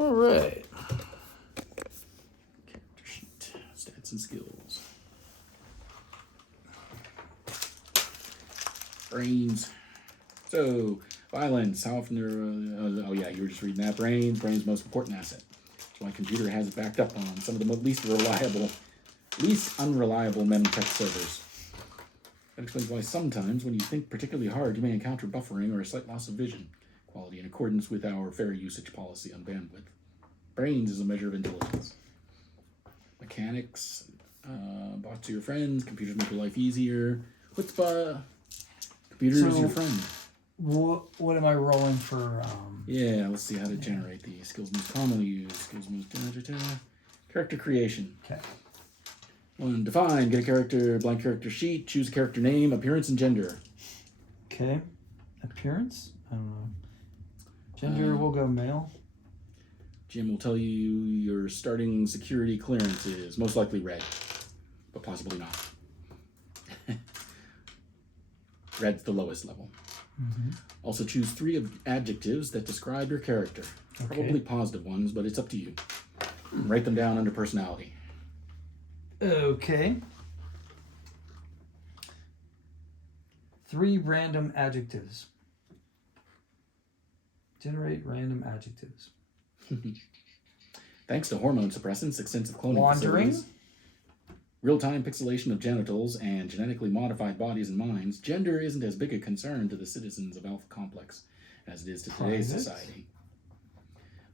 All right. Character sheet, stats and skills. Brains. So, violence. How often oh yeah, you were just reading that. Brains most important asset. That's why computer has it backed up on some of the least unreliable memtech servers. That explains why sometimes when you think particularly hard, you may encounter buffering or a slight loss of vision quality in accordance with our fair usage policy on bandwidth. Brains is a measure of intelligence. Mechanics. Bots are your friends. Computers make your life easier. Chutzpah. Computer is your friend. What am I rolling for? Yeah, let's see how to generate these. Skills most commonly used. Character creation. Okay. 1. Define. Get a character, blank character sheet. Choose a character name, appearance, and gender. Okay. Appearance? I don't know. Gender, we'll go male. Jim will tell you your starting security clearance is most likely red, but possibly not. Red's the lowest level. Mm-hmm. Also choose 3 adjectives that describe your character. Okay. Probably positive ones, but it's up to you. Write them down under personality. Okay. 3 random adjectives. Generate random adjectives. Thanks to hormone suppressants, extensive cloning Wandering. facilities, real-time pixelation of genitals, and genetically modified bodies and minds, gender isn't as big a concern to the citizens of Alpha Complex as it is to today's society.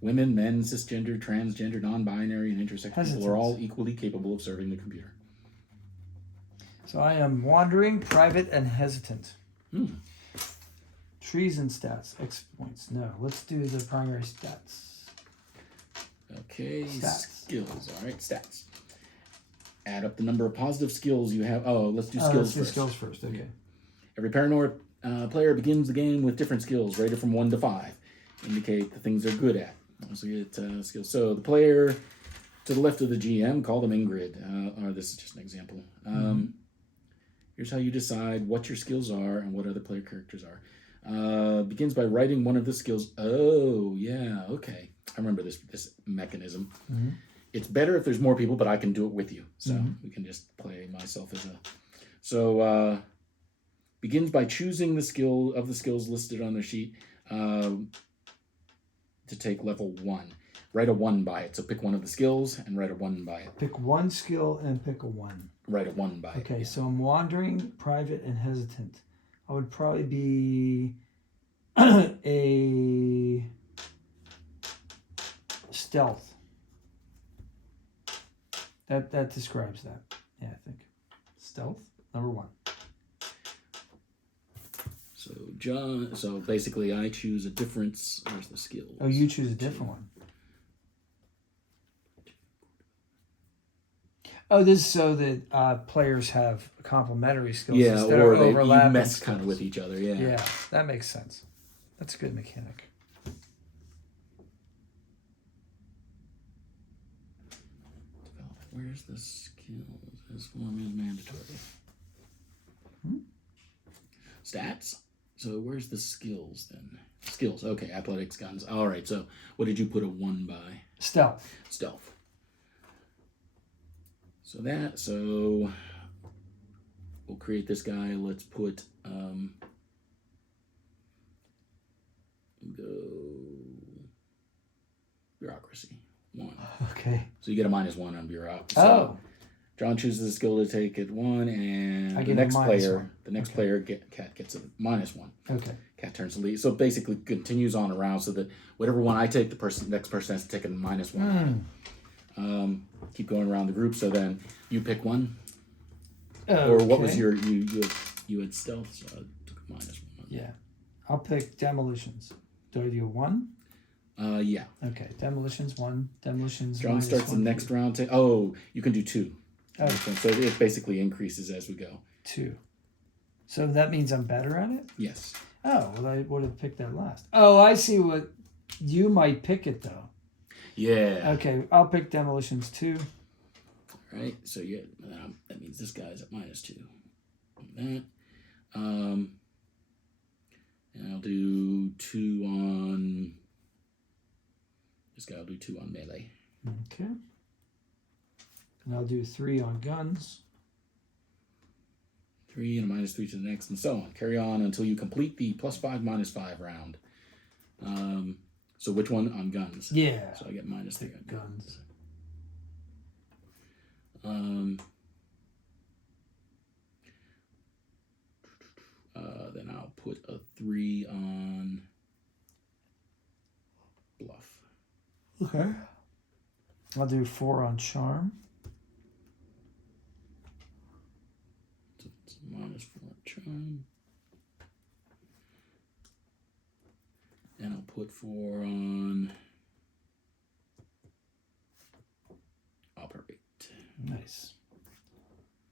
Women, men, cisgender, transgender, non-binary, and intersex people are all equally capable of serving the computer. So I am wandering, private, and hesitant. Treason stats, exploits. No, let's do the primary stats. Okay, Stats. skills. All right, stats. Add up the number of positive skills you have. Oh, let's do skills first. Skills first, okay. Every Paranoia player begins the game with different skills, rated from 1 to 5. Indicate the things they're good at. Also get skills. So the player to the left of the GM, call them Ingrid. Or this is just an example. Here's how you decide what your skills are and what other player characters are. Begins by writing one of the skills. Oh, yeah, okay. I remember this mechanism. Mm-hmm. It's better if there's more people, but I can do it with you. So we can just play myself as a... So, begins by choosing the skill of the skills listed on the sheet to take level 1. Write a 1 by it. So pick one of the skills and write a 1 by it. Pick one skill and pick a 1. Write a 1 by it. Okay, so I'm wandering, private, and hesitant. I would probably be a stealth. That describes that. Yeah, I think. Stealth, number 1. So John. So basically, I choose a difference. Where's the skills? Oh, you choose a different one. Oh, this is so that players have complementary skills. Yeah, instead or of they overlapping mess skills. kind of with each other. Yeah. Yeah, that makes sense. That's a good mechanic. Where's the skills? This form is mandatory. Stats. So where's the skills then? Skills. Okay, athletics, guns. All right. So what did you put a 1 by? Stealth. Stealth. So we'll create this guy. Let's put go bureaucracy 1. Okay. So you get a -1 on bureaucracy. So Oh. John chooses a skill to take at 1, and I the get next a player, -1. the next player, Cat gets a -1. Okay. Cat turns to lead. So it basically continues on around, so that whatever one I take, next person has to take a -1. Keep going around the group. So then you pick one. Okay. Or what was your you had stealth, so I took a -1. Yeah. I'll pick demolitions. Do I do 1? Yeah. Okay. Demolitions 1. Demolitions. John starts the next round. You can do 2. Oh. So it basically increases as we go. 2. So that means I'm better at it? Yes. Oh, well, I would have picked that last. Oh, I see what... You might pick it, though. Yeah. Okay, I'll pick demolitions 2. All right. So yeah, that means this guy's at -2. That. And I'll do 2 on This guy will do 2 on melee. Okay. And I'll do 3 on guns. 3 and a -3 to the next, and so on. Carry on until you complete the +5, -5 round. So which one on guns? Yeah. So I get -3 on guns. Then I'll put a 3 on bluff. Okay. I'll do 4 on charm. So it's -4 charm. And I'll put 4 on operate. Nice.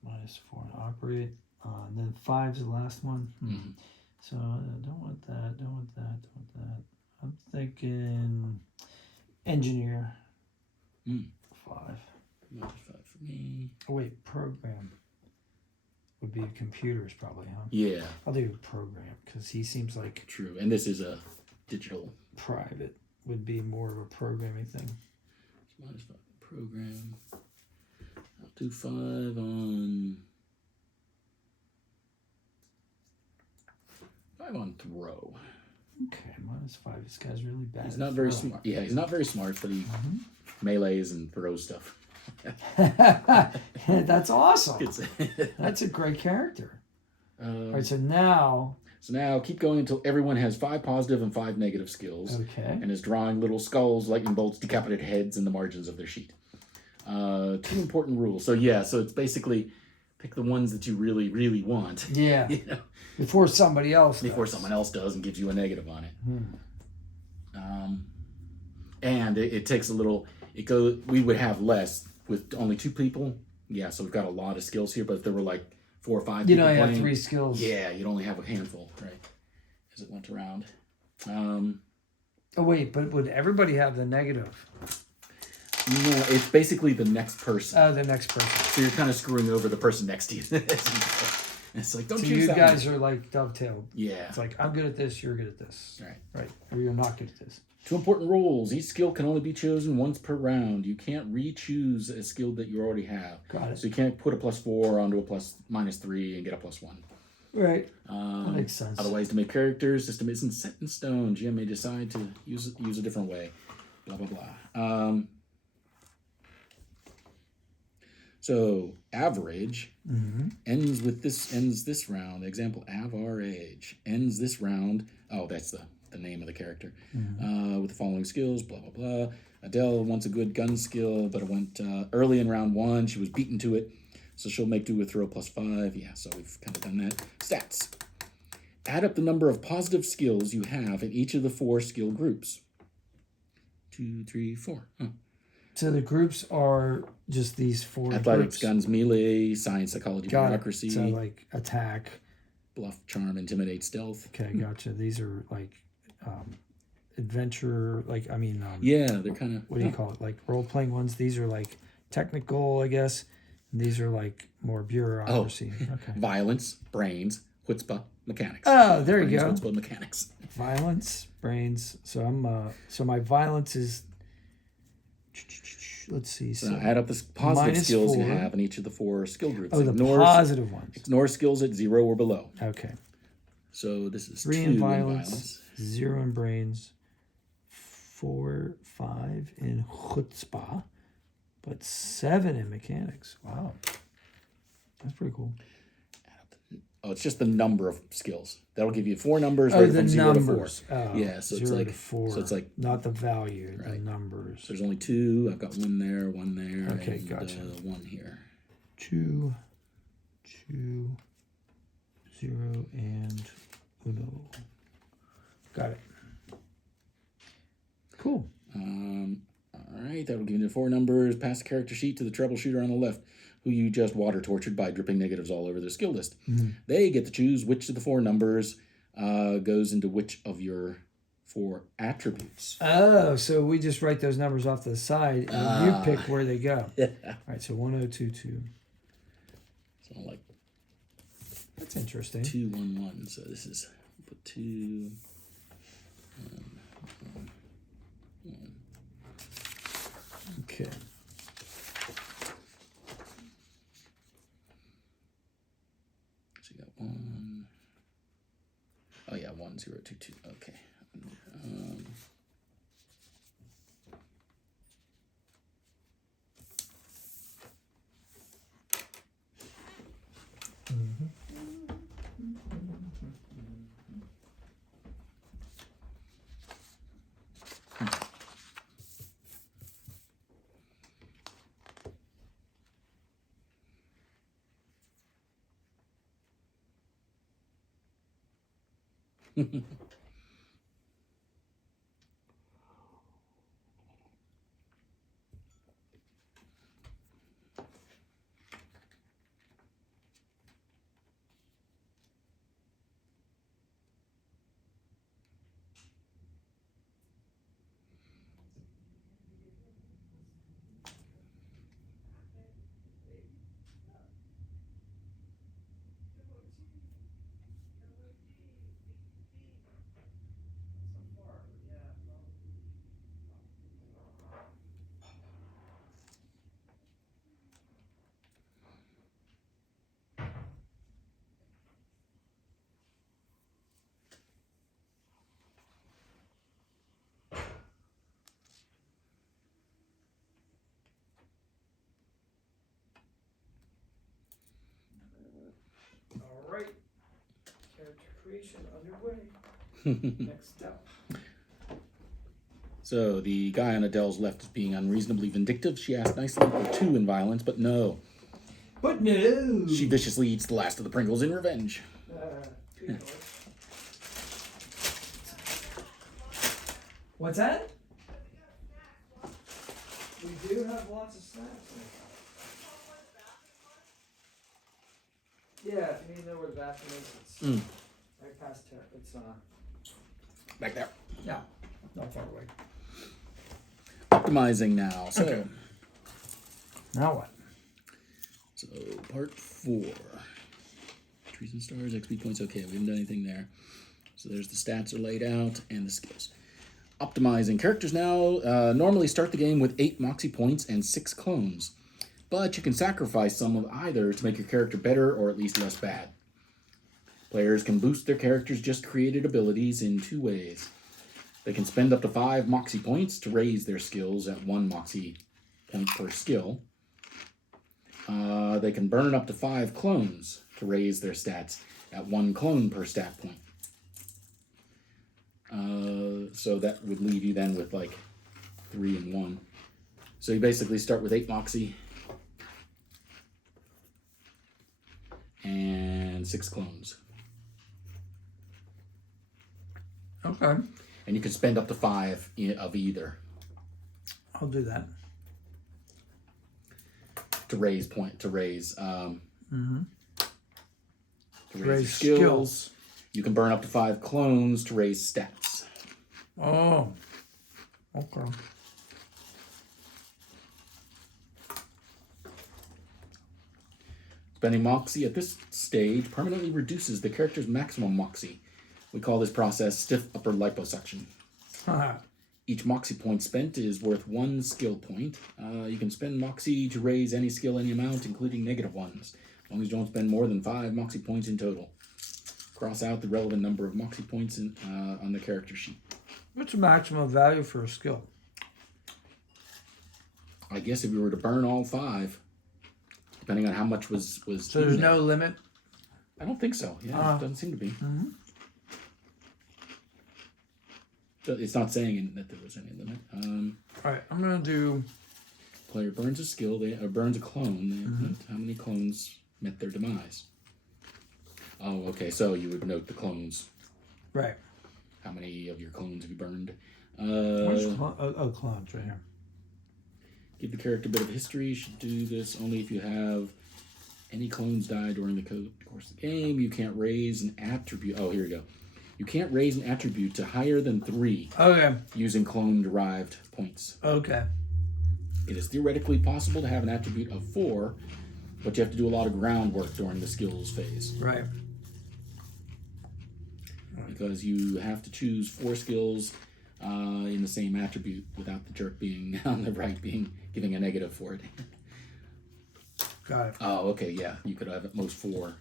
-4 on operate. And then 5's the last one. Mm-hmm. So don't want that, don't want that, don't want that. I'm thinking engineer. 5. -5 for me. Oh wait, program would be computers probably, huh? Yeah, I'll do program because he seems like true. And this is a digital. private would be more of a programming thing. -5 program. I'll do 5 on throw. Okay, -5. This guy's really bad. He's at not very throwing. smart. Yeah, he's not very smart, but he melees and throws stuff. That's awesome. It's, That's a great character. All right, so so now keep going until everyone has 5 positive and 5 negative skills. okay. And is drawing little skulls, lightning bolts, decapitated heads in the margins of their sheet. 2 important rules. So yeah, so it's basically pick the ones that you really, really want. Yeah. You know, Before somebody else before does. someone else does and gives you a negative on it. And it takes a little. It goes. We would have less with only 2 people. Yeah, so we've got a lot of skills here. But if there were like 4 or 5 You people know, you have playing, 3 skills. yeah, you'd only have a handful, right? As it went around. Oh wait, but would everybody have the negative? No, it's basically the next person. Oh, the next person. So you're kind of screwing over the person next to you. It's like, don't So choose you that guys one. are like dovetailed. Yeah. It's like I'm good at this, you're good at this. Right. Right. Or you're not good at this. 2 important rules. Each skill can only be chosen once per round. You can't re-choose a skill that you already have. Got it. So you can't put a +4 onto a -3 and get a +1. Right. That makes sense. Other ways to make characters. System isn't set in stone. GM may decide to use a different way. Blah, blah, blah. So average ends this round. Example, average ends this round. Oh, that's the name of the character. With the following skills, blah, blah, blah. Adele wants a good gun skill, but it went early in round 1. She was beaten to it. So she'll make do with throw +5. Yeah, so we've kind of done that. Stats. Add up the number of positive skills you have in each of the 4 skill groups. 2, 3, 4. Huh. So the groups are just these 4 Athletics, groups. guns, melee, science, psychology, Got bureaucracy, it. So like attack. bluff, charm, intimidate, stealth. Okay, gotcha. These are like adventure, like Yeah, they're kind of. what do you call it? Like role playing ones. These are like technical, I guess. And these are like more bureaucracy. Okay. Violence, brains, chutzpah, mechanics. Oh, there you Brains, go. chutzpah, mechanics. Violence, brains. So I'm so my violence is. Let's see. So now add up the positive skills you -4. have in each of the 4 skill groups. Oh, the Ignore positive ones. skills at 0 or below. Okay. So this is 3 2 in violence, 0 in brains, 4, 5 in chutzpah, but 7 in mechanics. Wow. That's pretty cool. Oh, it's just the number of skills. That'll give you 4 numbers Oh, right the from 0 numbers. to 4. Yeah, so it's 0 like to 4. So it's like not the value, the Right. numbers. So there's only 2. I've got 1 there, 1 there, Okay, and gotcha. 1 here. 2, 2, 0, and uno. Got it. Cool. All right, that'll give you the 4 numbers. Pass the character sheet to the troubleshooter on the left, who you just water tortured by dripping negatives all over their skill list. They get to choose which of the 4 numbers goes into which of your 4 attributes. Oh, so we just write those numbers off to the side, and you pick where they go. All right, so 1022. So like That's interesting. 2, 1, 1. So this is put 2. 1, 1. 1022. Okay. All right. Character creation underway. Next step. So the guy on Adele's left is being unreasonably vindictive. She asked nicely for 2 in violence, but no. But no. She viciously eats the last of the Pringles in revenge. What's that? We do have lots of snacks. Yeah, if you need to know where the bathroom is, it's right past here. It's Back there. yeah, not far away. Optimizing now. So, Okay. Now what? So part 4. Trees and stars, XP points. Okay, we haven't done anything there. So there's the stats are laid out and the skills. Optimizing. Characters now normally start the game with 8 Moxie points and 6 clones. But you can sacrifice some of either to make your character better or at least less bad. Players can boost their character's just created abilities in 2 ways. They can spend up to 5 Moxie points to raise their skills at 1 Moxie point per skill. They can burn up to 5 clones to raise their stats at 1 clone per stat point. So that would leave you then with like 3 and 1. So you basically start with 8 Moxie and 6 clones. Okay. And you can spend up to 5 of either I'll do that. to raise Raise skills. skills. You can burn up to 5 clones to raise stats. Oh. Okay. Spending Moxie at this stage permanently reduces the character's maximum Moxie. We call this process stiff upper liposuction. Each Moxie point spent is worth 1 skill point. You can spend Moxie to raise any skill any amount, including negative ones, as long as you don't spend more than 5 Moxie points in total. Cross out the relevant number of Moxie points on the character sheet. What's the maximum value for a skill? I guess if you were to burn all 5, depending on how much was So there's no limit? I don't think so. Yeah, it doesn't seem to be. Mm-hmm. It's not saying that there was any limit. All right, I'm going to do... Player burns a skill, burns a clone. They note how many clones met their demise. Oh, okay, so you would note the clones. Right. How many of your clones have you burned? Where's clones right here. Give the character a bit of history. You should do this only if you have any clones die during the course of the game. You can't raise an attribute. Oh, here we go. You can't raise an attribute to higher than 3 Okay. using clone-derived points. Okay. It is theoretically possible to have an attribute of 4, but you have to do a lot of groundwork during the skills phase. Right. Because you have to choose 4 skills in the same attribute without the jerk being on the right giving a negative for it. Got it. Oh, okay, yeah. You could have at most 4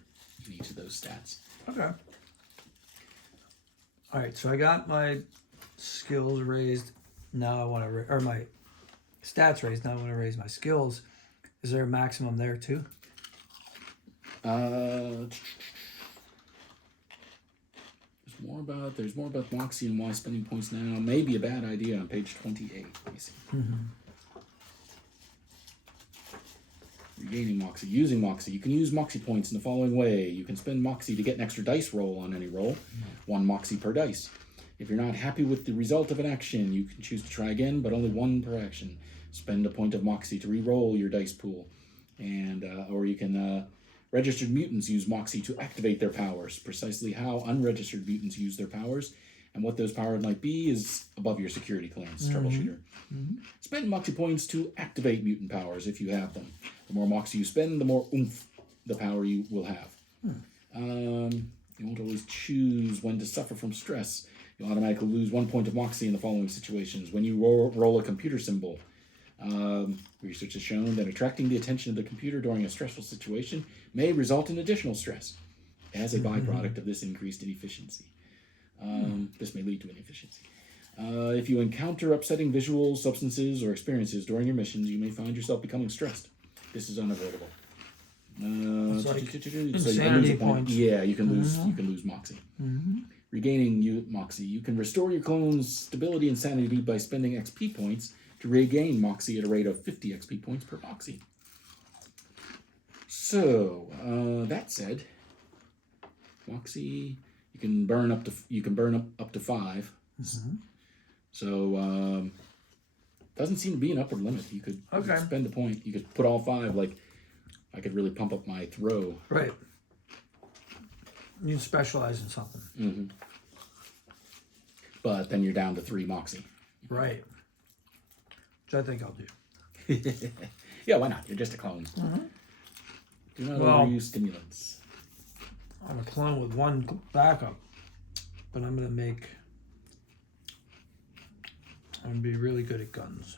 in each of those stats. Okay. All right, so I got my skills raised. Now I want to, or my stats raised. Now I want to raise my skills. Is there a maximum there too? There's more about Moxie and why spending points now may be a bad idea on page 28. Let me see. Regaining Moxie. Using Moxie. You can use Moxie points in the following way. You can spend Moxie to get an extra dice roll on any roll. 1 Moxie per dice. If you're not happy with the result of an action, you can choose to try again, but only 1 per action. Spend a point of Moxie to re-roll your dice pool. And or you can... registered mutants use Moxie to activate their powers. Precisely how unregistered mutants use their powers and what those powers might be is above your security clearance, troubleshooter. Spend Moxie points to activate mutant powers if you have them. The more Moxie you spend, the more oomph the power you will have. You won't always choose when to suffer from stress. You'll automatically lose 1 point of Moxie in the following situations. When you roll a computer symbol, research has shown that attracting the attention of the computer during a stressful situation may result in additional stress as a byproduct of this increased inefficiency. This may lead to inefficiency. If you encounter upsetting visuals, substances, or experiences during your missions, you may find yourself becoming stressed. This is unavoidable. It's like So you insanity lose a point. points. Yeah, you can lose Moxie. Regaining Moxie. You can restore your clone's stability and sanity by spending XP points to regain Moxie at a rate of 50 XP points per Moxie. So that said, Moxie you can burn up to 5. So doesn't seem to be an upward limit. You could spend a point. You could put all 5. Like I could really pump up my throw. Right. You specialize in something. But then you're down to 3 Moxie. Right. Which I think I'll do. Yeah, why not? You're just a clone. Do not overuse stimulants. I'm a clone with 1 backup, but I'm going to be really good at guns.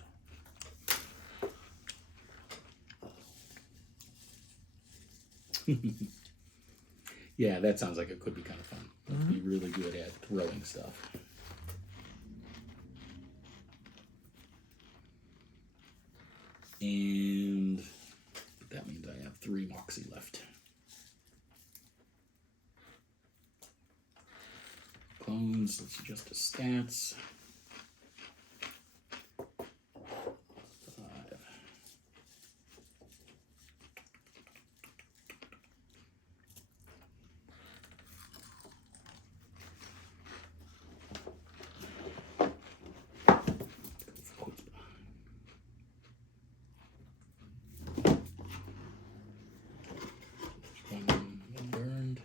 Yeah, that sounds like it could be kind of fun. Be really good at throwing stuff. And that means I have 3 Moxie left. Clones, let's adjust the stats. 5. One burned.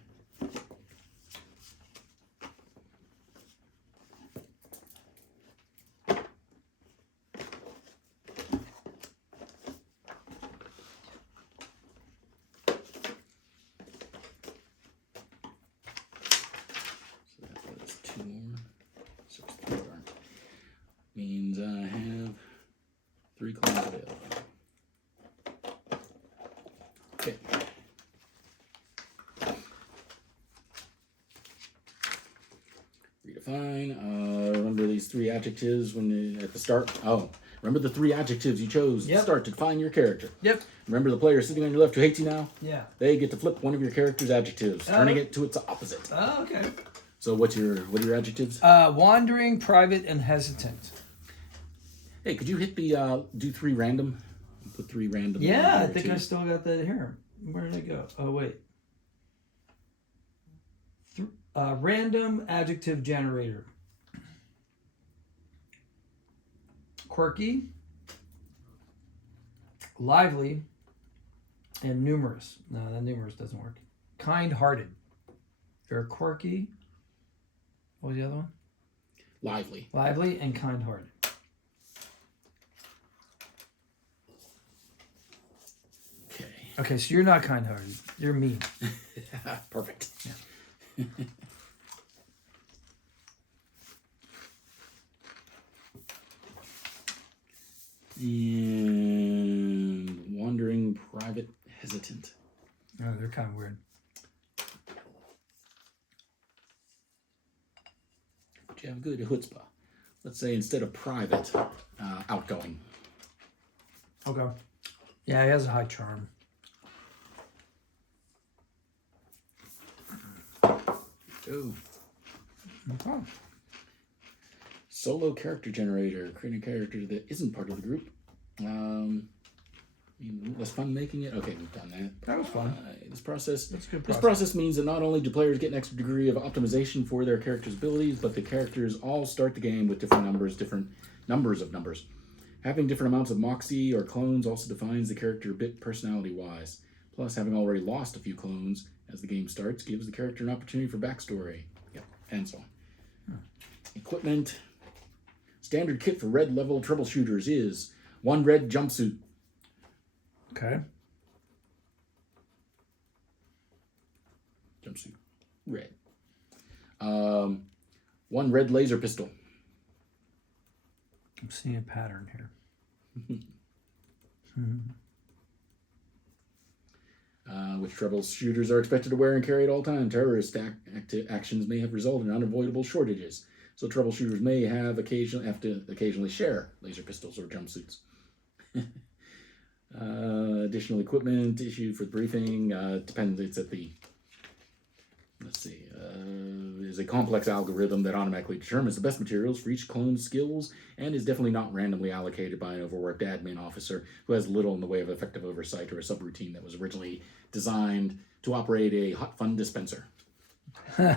So that was 2 more. 6 burnt. Means I have 3 clones available. Okay. Redefine. Remember these 3 adjectives at the start. Remember the 3 adjectives you chose at the start to define your character. Yep. Remember the player sitting on your left who hates you now? Yeah. They get to flip one of your character's adjectives, turning it to its opposite. Oh, okay. So what are your adjectives? Wandering, private, and hesitant. Hey, could you hit the do 3 random? Put 3 random. Yeah, I think I still got that here. Where did it go? Oh, wait. Random adjective generator. Quirky, lively, and numerous. No, that numerous doesn't work. Kind-hearted. You're quirky. What was the other one? Lively. Lively and kind-hearted. Okay. Okay, so you're not kind-hearted. You're mean. Perfect. Yeah. And wandering, private, hesitant. Oh, they're kind of weird. you have a good chutzpah. Let's say instead of private, outgoing. Okay. Yeah, he has a high charm. Ooh. Okay. Solo character generator. Create a character that isn't part of the group. Less fun making it. Okay, we've done that. That was fun. This process. That's a good This process. process means that not only do players get an extra degree of optimization for their character's abilities, but the characters all start the game with different numbers of numbers. Having different amounts of moxie or clones also defines the character a bit personality-wise. Plus, having already lost a few clones as the game starts gives the character an opportunity for backstory. Yep, and so on. Equipment. Standard kit for red level troubleshooters is 1 red jumpsuit. Okay. Jumpsuit. Red. 1 red laser pistol. I'm seeing a pattern here. Which troubleshooters are expected to wear and carry at all times. Terrorist actions may have resulted in unavoidable shortages, so troubleshooters may have occasionally share laser pistols or jumpsuits. Additional equipment issued for the briefing depends. It's at the is a complex algorithm that automatically determines the best materials for each clone's skills and is definitely not randomly allocated by an overworked admin officer who has little in the way of effective oversight or a subroutine that was originally designed to operate a hot fun dispenser. P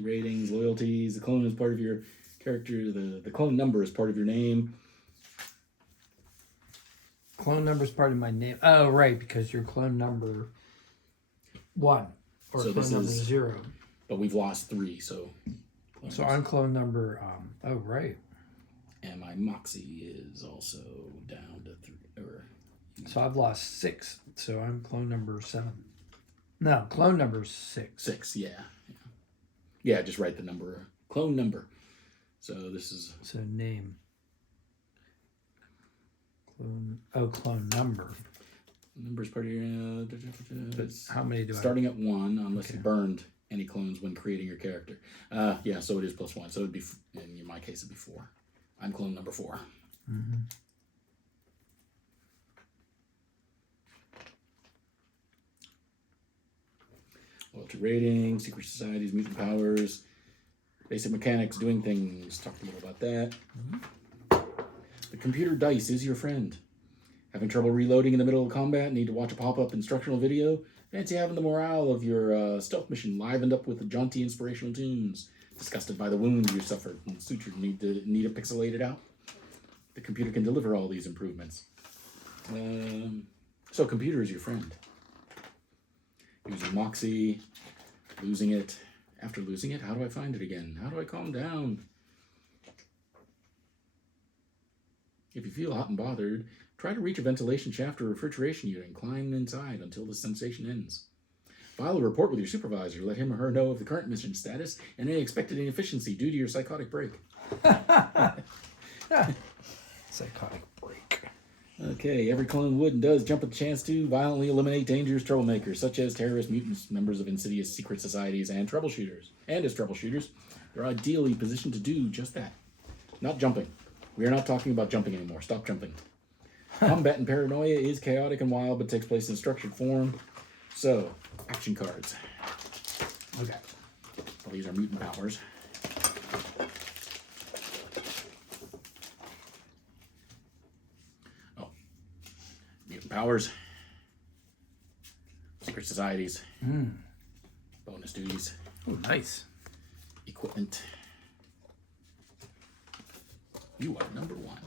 ratings, loyalties. The clone is part of your character. The clone number is part of your name. Clone number is part of my name. Oh, right, because you're clone number 1 or So clone this number is- 0. But we've lost 3, so. So I'm clone number. Oh, right. And my moxie is also down to 3. So I've lost 6. So I'm clone number 7. No, clone number 6. 6, yeah. Yeah, just write the number. Clone number. So this is. So name. Clone number. Number's part of your. But how many do Starting at 1, unless you Okay. burned any clones when creating your character. Yeah, so it is +1. So it'd be, in my case, it'd be 4. I'm clone number 4. Mm-hmm. Loyalty rating, secret societies, mutant powers, basic mechanics, doing things. Talked a little about that. The computer dice is your friend. Having trouble reloading in the middle of combat? Need to watch a pop-up instructional video? Fancy having the morale of your stealth mission livened up with jaunty inspirational tunes? Disgusted by the wound you suffered and sutured? Need it pixelated out? The computer can deliver all these improvements. So computer is your friend. Using Moxie, losing it. After losing it, how do I find it again? How do I calm down? If you feel hot and bothered, try to reach a ventilation shaft or refrigeration unit and climb inside until the sensation ends. File a report with your supervisor. Let him or her know of the current mission status and any expected inefficiency due to your psychotic break. Psychotic break. Okay, every clone would and does jump at the chance to violently eliminate dangerous troublemakers, such as terrorists, mutants, members of insidious secret societies, and troubleshooters. And as troubleshooters, they're ideally positioned to do just that. Not jumping. We are not talking about jumping anymore. Stop jumping. Combat in Paranoia is chaotic and wild, but takes place in structured form. So, action cards. Okay. Well, these are mutant powers. Oh. Mutant powers. Secret societies. Bonus duties. Oh, nice. Equipment. You are number 1.